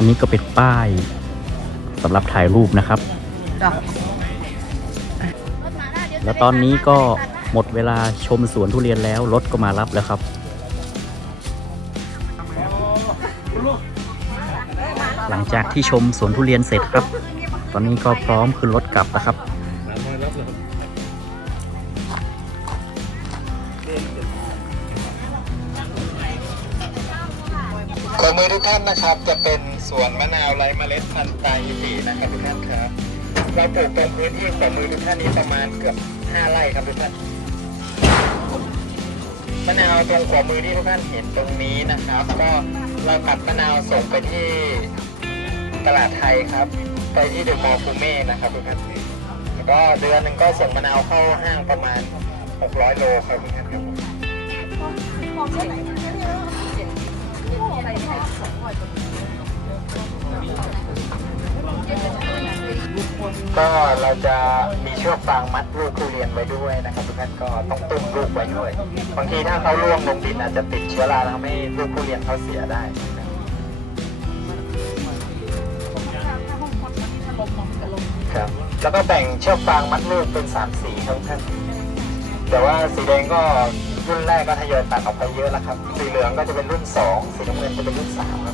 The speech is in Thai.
อันนี้ก็เป็นป้ายสำหรับถ่ายรูปนะครับจ้ะแล้วตอนนี้ก็หมดเวลาชมสวนทุเรียนแล้ว รถก็มารับแล้วครับ หลังจากที่ชมสวนทุเรียนเสร็จครับ ตอนนี้ก็พร้อมขึ้นรถกลับนะครับ ขอมือทุกท่านนะครับ จะเป็นสวนมะนาวไร้เมล็ดพันธุ์ตาอิตินะครับทุกท่านครับเราปลูกตรงพื้นที่ขอมือทุกท่านนี้ประมาณเกือบ5ไร่ครับทุกท่านมะนาวตรงขวามือที่ทุกท่านเห็นตรงนี้นะครับ ก็เราตัดมะนาวส่งไปที่ตลาดไทยครับ ไปที่เดอะมอลล์ฟูเม่นะครับทุกท่านแล้วก็เดือนหนึ่งก็ส่งมะนาวเข้าห้างประมาณ 600 โลครับทุกท่านครับ ก็เราจะมีเชือกฟางมัดลูกทุเรียนไว้ด้วยนะครับทุกท่านก็ต้องตุ้มลูกไว้ด้วยบางทีถ้าเขาร่วงลงดินอาจจะติดเชื้อราทำให้ลูกทุเรียนเขาเสียได้ครับแล้วก็แบ่งเชือกฟางมัดลูกเป็นสามสีครับท่านแต่ว่าสีแดงก็รุ่นแรกก็ทยอยตัดออกไปเยอะแล้วครับ สีเหลืองก็จะเป็นรุ่นสองสีน้ำเงินจะเป็นรุ่นสามครับ